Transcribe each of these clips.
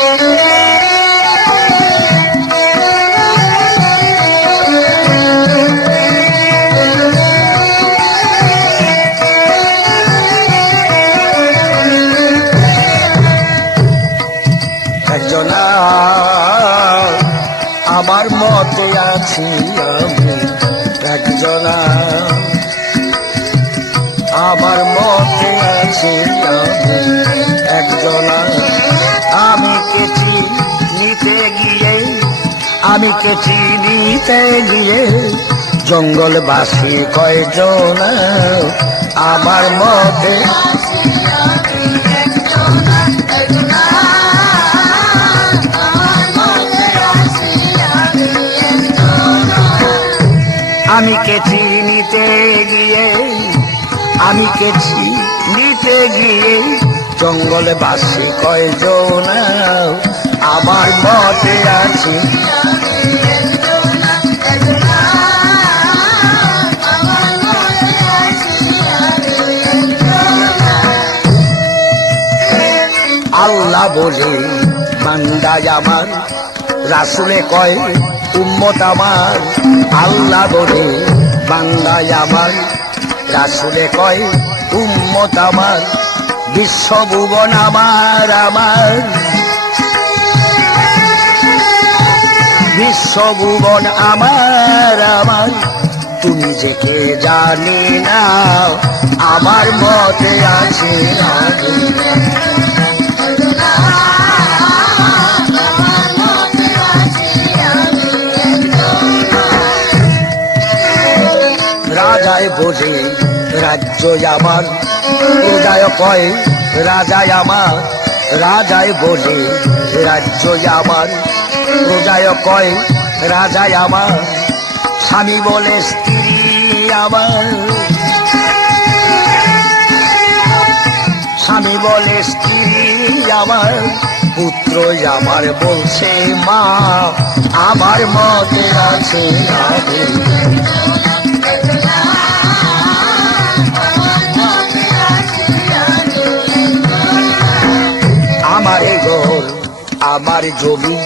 আমার মতে আছি আমি। একজনা আমার মতে আছি আমি। আমি কেছি নিতে গিয়ে জঙ্গলবাসী কয়জনা আমার মতে আমি কেছি নিতে গিয়ে, আমি কেছি নিতে গিয়ে জঙ্গলে বাসি কয়জন আমার মতে আছি। আল্লাহ বলে, বান্দায় আমার, রাসুলে কয়, উম্মত আমার, আল্লাহ বলে, বান্দায় আমার, রাসুলে কয়, উম্মত আমার, বিশ্বভুবন আমার আমার। বিশ্বভুবন আমার আমার। তুমি যে কে জানি না, আমার মতে আছে আমি রাজায় বোঝে, রাজ্য আমার। প্রজায় কয়, রাজায় আমার। রাজায় বোঝে রাজ্য আমার। প্রজায় কয়, রাজায় আমার। স্বামী বলে, স্ত্রী আমার। স্বামী বলে, স্ত্রী আমার। পুত্র আমার বলছে, মা, আমার মতে আছে আমার ঘর আমার জমি,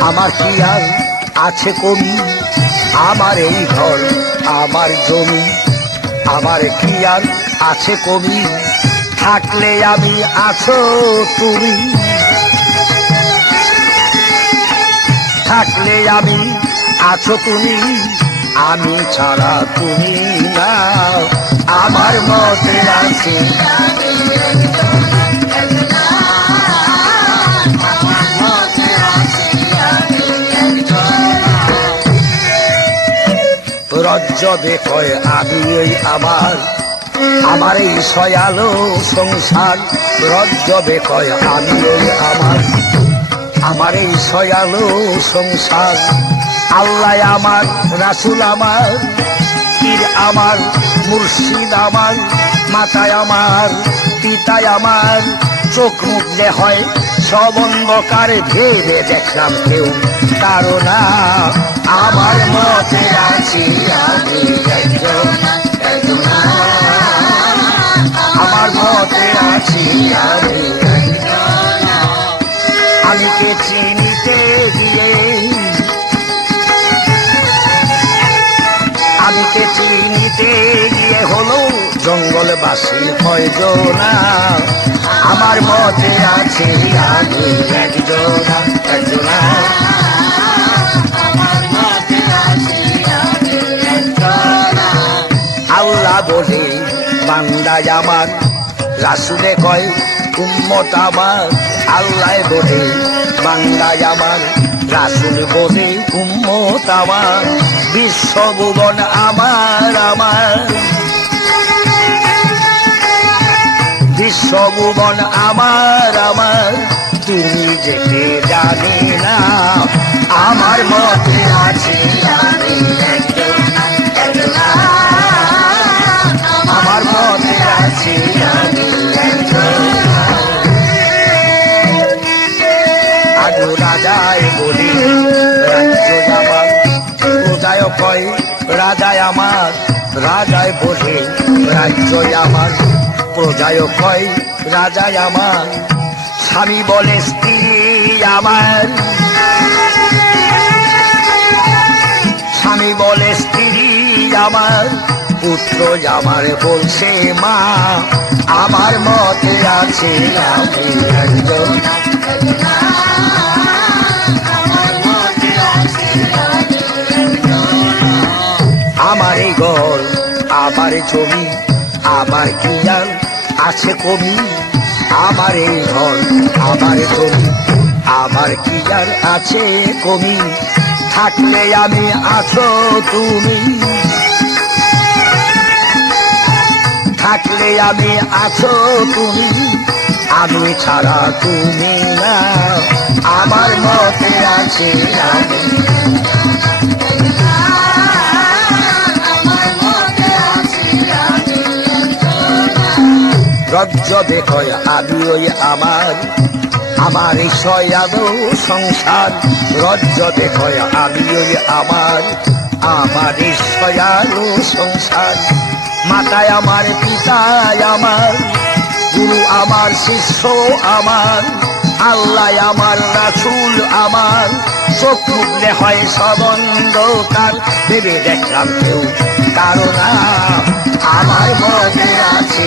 আমার কি আর আছে কমি। আমার এই ঘর, আমার জমি, আমার কি আর আছে কমি। থাকলে আমি আছো তুমি। থাকলে আমি আছো তুমি। আমি ছাড়া তুমি না আমার মতে আছে। রজ্জবে কয় আমি এই আমার। আমার এই সয়ালো সংসার। রজ্জবে কয় আমি এই আমার। আমার এই সয়ালো সংসার। আল্লাহ আমার, রাসুল আমার, পীর আমার, মুর্শিদ আমার, মাতায় আমার, পিতায় আমার। চোখ মুখ যে হয়, সব অন্ধকার ভেবে দেখলাম কেউ। কারও না, আমার মতে আছি আমি আমার মতে আছি আমি জঙ্গলবাসী না আমার মতে আছে আল্লাহ বলে বান্দায় আমার, রাসুলে কয়, উম্মত আমার। আল্লাহ বলে বান্দায় আমার, রাসুল বলে উম্মত আমার। বিশ্বভুবন আমার আমার। বিশ্বভুবন আমার আমার। তুমি যেতে জানি না, আমার মতে আছে। আমার মতে আছে রাজায় আমার, রাজায় বসে, রাজ্য আমার প্রজায় কয় রাজা আমার। স্বামী বলে, স্ত্রী আমার। স্বামী বলে, স্ত্রী আমার। পুত্র আমার বলছে, মা, আমার মতে আছে আমার এই ঘর, আমার জমি আমার কিয়ার আছে কবি আমার এই ঘর আমার জমি আমার কিয়ার আছে কবি, থাকলে আমি আছো তুমি। থাকলে আমি আছো তুমি, আমি ছাড়া তুমি না। আমার মতে আছে আমি। রজ্জ দেখয় আমি ওই আমার। আমার সয়াদো সংসার রজ্জ দেখয় আমি ওই আমার। আমার সয়াদো সংসার মাতায় আমার, পিতায় আমার। গুরু আমার, শিষ্য আমার। আল্লাহ আমার, রাসুল আমার। চোখ মুখলে হয় সবন্ধকার ভেবে দেখলাম কেউ কারণ আমার মনে আছে